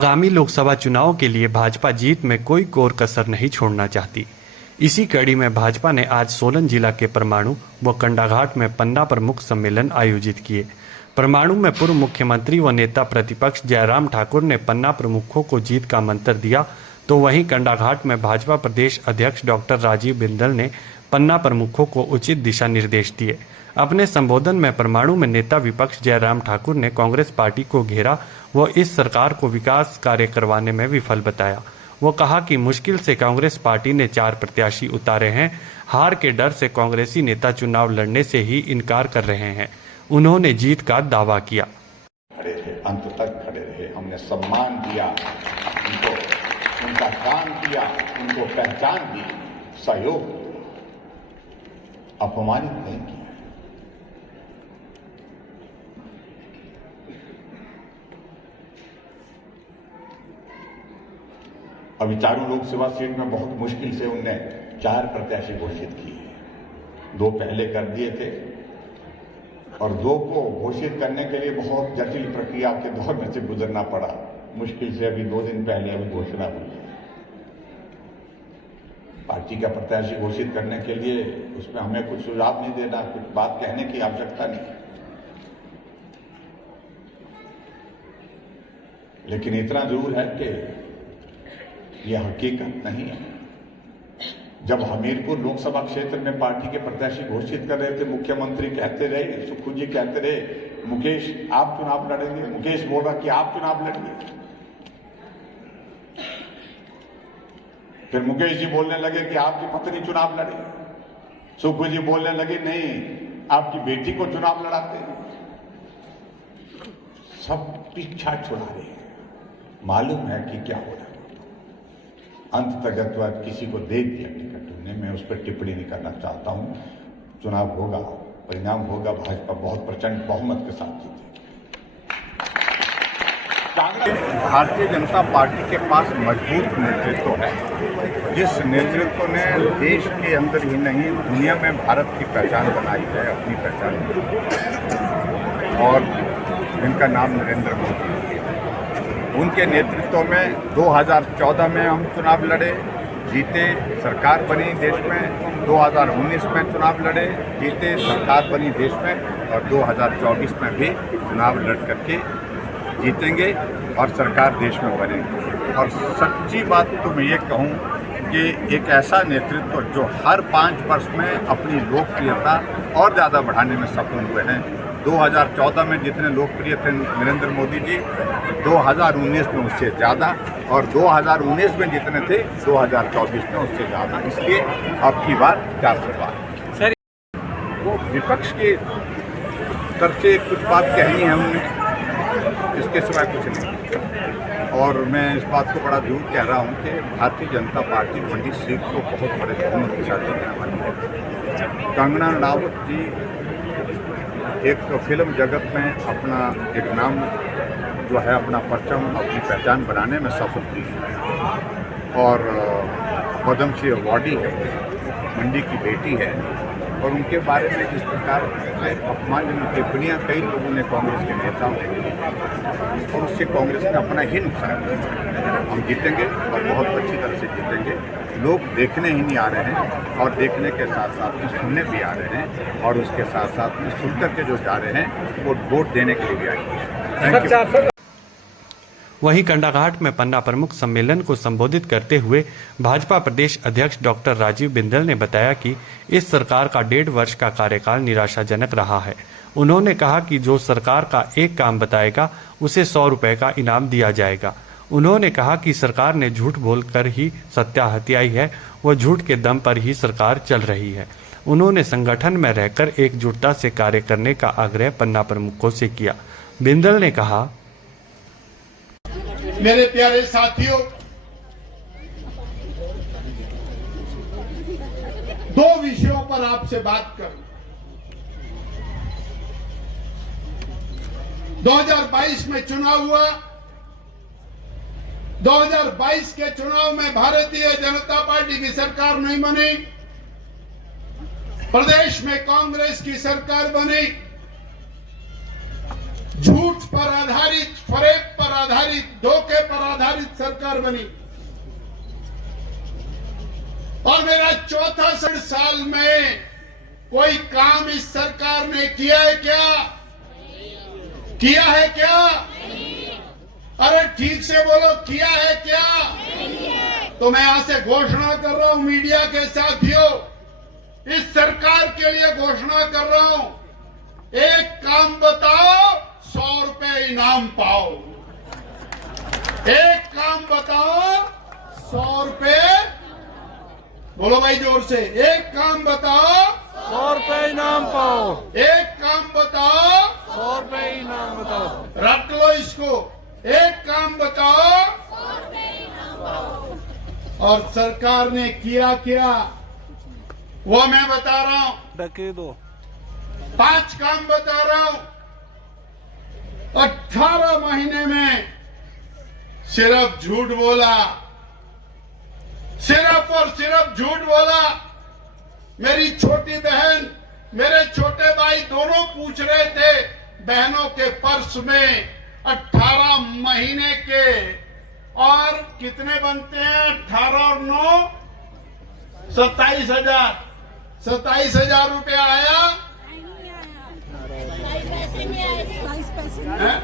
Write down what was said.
आगामी लोकसभा चुनाव के लिए भाजपा जीत में कोई कोर कसर नहीं छोड़ना चाहती। इसी कड़ी में भाजपा ने आज सोलन जिला के परमाणु व कंडाघाट में पन्ना प्रमुख सम्मेलन आयोजित किए। परमाणु में पूर्व मुख्यमंत्री व नेता प्रतिपक्ष जयराम ठाकुर ने पन्ना प्रमुखों को जीत का मंत्र दिया, तो वहीं कंडाघाट में भाजपा प्रदेश अध्यक्ष डॉक्टर राजीव बिंदल ने पन्ना प्रमुखों को उचित दिशा निर्देश दिए। अपने संबोधन में परमाणु में नेता विपक्ष जयराम ठाकुर ने कांग्रेस पार्टी को घेरा व इस सरकार को विकास कार्य करवाने में विफल बताया। वो कहा कि मुश्किल से कांग्रेस पार्टी ने 4 प्रत्याशी उतारे हैं। हार के डर से कांग्रेसी नेता चुनाव लड़ने से ही इनकार कर रहे हैं। उन्होंने जीत का दावा किया। खड़े थे, अंत तक खड़े रहे, हमने सम्मान दिया उनको, उनका काम किया, उनको पहचान दी, सहयोग दिया, अपमानित नहीं किया। अभी चारों लोकसभा सीट में बहुत मुश्किल से उनने 4 प्रत्याशी घोषित किए। 2 पहले कर दिए थे और 2 को घोषित करने के लिए बहुत जटिल प्रक्रिया के दौर में से गुजरना पड़ा। मुश्किल से अभी 2 दिन पहले अभी घोषणा हुई है। पार्टी का प्रत्याशी घोषित करने के लिए उसमें हमें कुछ सुझाव नहीं देना, कुछ बात कहने की आवश्यकता नहीं, लेकिन इतना जरूर है कि यह हकीकत नहीं है। जब हमीरपुर लोकसभा क्षेत्र में पार्टी के प्रत्याशी घोषित कर रहे थे, मुख्यमंत्री कहते रहे, सुखू जी कहते रहे, मुकेश आप चुनाव लड़ेंगे, मुकेश बोल रहा कि आप चुनाव लड़ेंगे। फिर मुकेश जी बोलने लगे कि आपकी पत्नी चुनाव लड़े। सुखू जी बोलने लगे नहीं, आपकी बेटी को चुनाव लड़ाते हैं। सब पीछा छुड़ा रहे हैं, मालूम है कि क्या हो रहा है। अंत तक किसी को दे दिया टिकट उन्हें, मैं उस पर टिप्पणी नहीं करना चाहता हूं। चुनाव होगा, परिणाम होगा, भाजपा बहुत प्रचंड बहुमत के साथ जीतेगी। भारतीय जनता पार्टी के पास मजबूत नेतृत्व है, जिस नेतृत्व ने देश के अंदर ही नहीं दुनिया में भारत की पहचान बनाई है, अपनी पहचान, और इनका नाम नरेंद्र मोदी। उनके नेतृत्व में 2014 में हम चुनाव लड़े, जीते, सरकार बनी देश में। 2019 में चुनाव लड़े, जीते, सरकार बनी देश में। और 2024 में भी चुनाव लड़ करके जीतेंगे और सरकार देश में बनेगी। और सच्ची बात तो मैं ये कहूँ कि एक ऐसा नेतृत्व जो हर 5 वर्ष में अपनी लोकप्रियता और ज़्यादा बढ़ाने में सफल हुए हैं। 2014 में जितने लोकप्रिय थे नरेंद्र मोदी जी, 2019 में उससे ज़्यादा, और 2019 में जितने थे 2024 में उससे ज़्यादा। इसलिए अब की बार 400 बार सर वो विपक्ष की तरफ से कुछ बात कहनी है हमने, इसके सिवाय कुछ नहीं। और मैं इस बात को बड़ा दूर कह रहा हूँ कि भारतीय जनता पार्टी मंडी सीट को बहुत बड़े बहुमत के साथ जीतने वाली है। कंगना रनावत जी एक फिल्म जगत में अपना एक नाम जो है, अपना परचम, अपनी पहचान बनाने में सफल थी और पद्मश्री अवार्डी है, मंडी की बेटी है। और उनके बारे में जिस प्रकार से अपमानजनक टिप्पणियाँ कई लोगों ने कांग्रेस के नेताओं ने की, और उससे कांग्रेस ने अपना ही नुकसान किया। हम जीतेंगे और बहुत अच्छी तरह से जीतेंगे। लोग देखने ही नहीं आ रहे हैं, और देखने के साथ साथ में सुनने भी आ रहे हैं, और उसके साथ साथ में सुनकर के जो जा रहे हैं वो वोट देने के लिए भी आएंगे। Thank you. वहीं कंडाघाट में पन्ना प्रमुख सम्मेलन को संबोधित करते हुए भाजपा प्रदेश अध्यक्ष डॉक्टर राजीव बिंदल ने बताया कि इस सरकार का 1.5 वर्ष का कार्यकाल निराशाजनक रहा है। उन्होंने कहा कि जो सरकार का एक काम बताएगा उसे 100 रुपए का इनाम दिया जाएगा। उन्होंने कहा कि सरकार ने झूठ बोलकर ही सत्ता हथियाई है, वह झूठ के दम पर ही सरकार चल रही है। उन्होंने संगठन में रहकर एकजुटता से कार्य करने का आग्रह पन्ना प्रमुखों से किया। बिंदल ने कहा, मेरे प्यारे साथियों, 2 विषयों पर आपसे बात करूं। 2022 में चुनाव हुआ। 2022 के चुनाव में भारतीय जनता पार्टी की सरकार नहीं बनी, प्रदेश में कांग्रेस की सरकार बनी। झूठ पर आधारित, फरेब पर आधारित, धोखे पर आधारित सरकार बनी। और मेरा चौथा साल में कोई काम इस सरकार ने किया है क्या? किया है क्या? अरे ठीक से बोलो, किया है क्या? तो मैं यहां से घोषणा कर रहा हूं मीडिया के साथियों, इस सरकार के लिए घोषणा कर रहा हूं, एक काम बताओ 100 रुपए इनाम पाओ। एक काम बताओ 100 रुपए, बोलो भाई जोर से, एक काम बताओ 100 रुपए इनाम पाओ। एक काम बताओ 100 रुपए इनाम बताओ। रट लो इसको, एक काम बताओ। और सरकार ने किया क्या वो मैं बता रहा हूं, डके दो। 5 काम बता रहा हूं। 18 महीने में सिर्फ झूठ बोला, सिर्फ और सिर्फ झूठ बोला। मेरी छोटी बहन, मेरे छोटे भाई दोनों पूछ रहे थे, बहनों के पर्स में 18 महीने के और कितने बनते हैं? 18 और 9 27,000। 27,000 रुपया आया। पैसे नहीं आए, 22 पैसे नहीं आए।